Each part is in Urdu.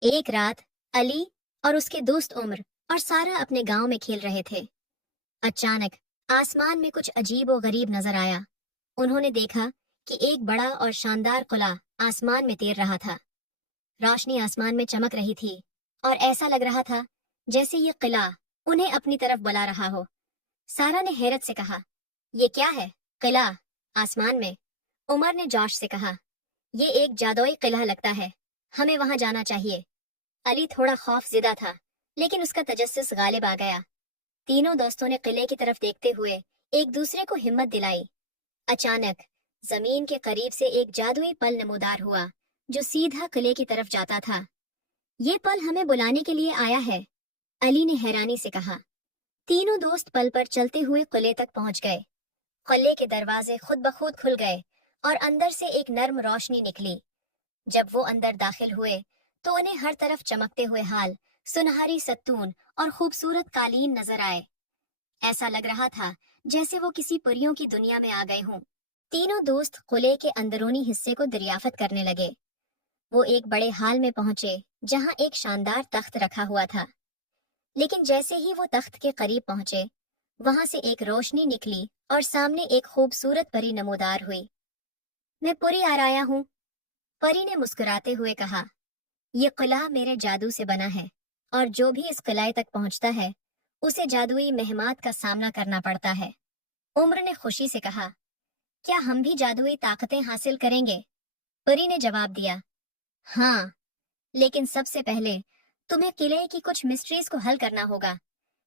ایک رات علی اور اس کے دوست عمر اور سارا اپنے گاؤں میں کھیل رہے تھے۔ اچانک آسمان میں کچھ عجیب و غریب نظر آیا۔ انہوں نے دیکھا کہ ایک بڑا اور شاندار قلعہ آسمان میں تیر رہا تھا۔ روشنی آسمان میں چمک رہی تھی اور ایسا لگ رہا تھا جیسے یہ قلعہ انہیں اپنی طرف بلا رہا ہو۔ سارا نے حیرت سے کہا، یہ کیا ہے؟ قلعہ آسمان میں؟ عمر نے جوش سے کہا، یہ ایک جادوئی قلعہ لگتا ہے، ہمیں وہاں جانا چاہیے۔ علی تھوڑا خوف زدہ تھا، لیکن اس کا تجسس غالب آ گیا۔ تینوں دوستوں نے قلعے کی طرف دیکھتے ہوئے ایک دوسرے کو ہمت دلائی۔ اچانک زمین کے قریب سے ایک جادوئی پل نمودار ہوا جو سیدھا قلعے کی طرف جاتا تھا۔ یہ پل ہمیں بلانے کے لیے آیا ہے، علی نے حیرانی سے کہا۔ تینوں دوست پل پر چلتے ہوئے قلعے تک پہنچ گئے۔ قلعے کے دروازے خود بخود کھل گئے اور اندر سے ایک نرم روشنی نکلی۔ جب وہ اندر داخل ہوئے تو انہیں ہر طرف چمکتے ہوئے حال، سنہری ستون اور خوبصورت قالین نظر آئے۔ ایسا لگ رہا تھا جیسے وہ کسی پریوں کی دنیا میں آ گئے ہوں۔ تینوں دوست قلعے کے اندرونی حصے کو دریافت کرنے لگے۔ وہ ایک بڑے ہال میں پہنچے جہاں ایک شاندار تخت رکھا ہوا تھا، لیکن جیسے ہی وہ تخت کے قریب پہنچے وہاں سے ایک روشنی نکلی اور سامنے ایک خوبصورت پری نمودار ہوئی۔ میں پری آرایا ہوں، پری نے مسکراتے ہوئے کہا۔ یہ قلعہ میرے جادو سے بنا ہے اور جو بھی اس قلعے تک پہنچتا ہے اسے جادوئی مہمات کا سامنا کرنا پڑتا ہے۔ عمر نے خوشی سے کہا، کیا ہم بھی جادوئی طاقتیں حاصل کریں گے؟ پری نے جواب دیا، ہاں، لیکن سب سے پہلے تمہیں قلعے کی کچھ مسٹریز کو حل کرنا ہوگا۔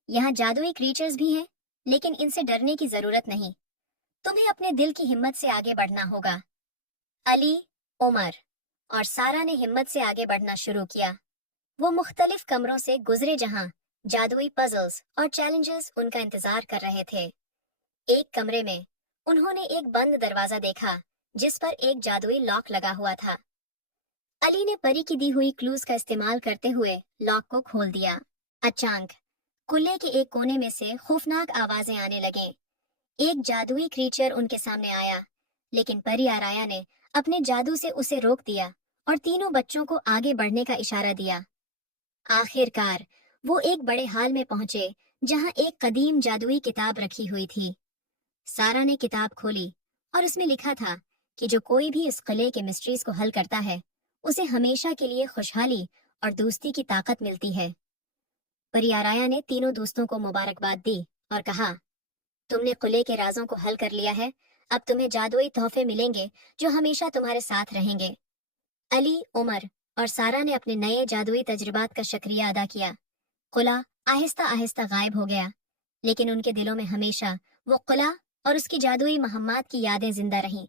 یہاں جادوئی کریچرز بھی ہیں، لیکن ان سے ڈرنے کی ضرورت نہیں۔ تمہیں اپنے دل کی ہمت سے آگے بڑھنا ہوگا۔ علی، عمر اور سارا نے ہمت سے آگے بڑھنا شروع کیا۔ وہ مختلف کمروں سے گزرے جہاں جادوئی پزلز اور چیلنجز ان کا انتظار کر رہے تھے۔ ایک کمرے میں انہوں نے ایک بند دروازہ دیکھا جس پر ایک جادوئی لاک لگا ہوا تھا۔ علی نے پری کی دی ہوئی کلوز کا استعمال کرتے ہوئے لاک کو کھول دیا۔ اچانک قلعے کے ایک کونے میں سے خوفناک آوازیں آنے لگیں۔ ایک جادوئی کریچر ان کے سامنے آیا، لیکن پری آرایا نے اپنے جادو سے اسے روک دیا اور تینوں بچوں کو آگے بڑھنے کا اشارہ دیا۔ آخر کار وہ ایک بڑے ہال میں پہنچے جہاں ایک قدیم جادوئی کتاب رکھی ہوئی تھی۔ سارا نے کتاب کھولی اور اس میں لکھا تھا کہ جو کوئی بھی اس قلعے کے مسٹریز کو حل کرتا ہے اسے ہمیشہ کے لیے خوشحالی اور دوستی کی طاقت ملتی ہے۔ پری آرایا نے تینوں دوستوں کو مبارکباد دی اور کہا، تم نے قلعے کے رازوں کو حل کر لیا ہے، اب تمہیں جادوئی تحفے ملیں گے جو ہمیشہ تمہارے ساتھ رہیں گے۔ علی، عمر اور سارا نے اپنے نئے جادوئی تجربات کا شکریہ ادا کیا۔ قلعہ آہستہ آہستہ غائب ہو گیا، لیکن ان کے دلوں میں ہمیشہ وہ قلعہ اور اس کی جادوئی مہمات کی یادیں زندہ رہیں۔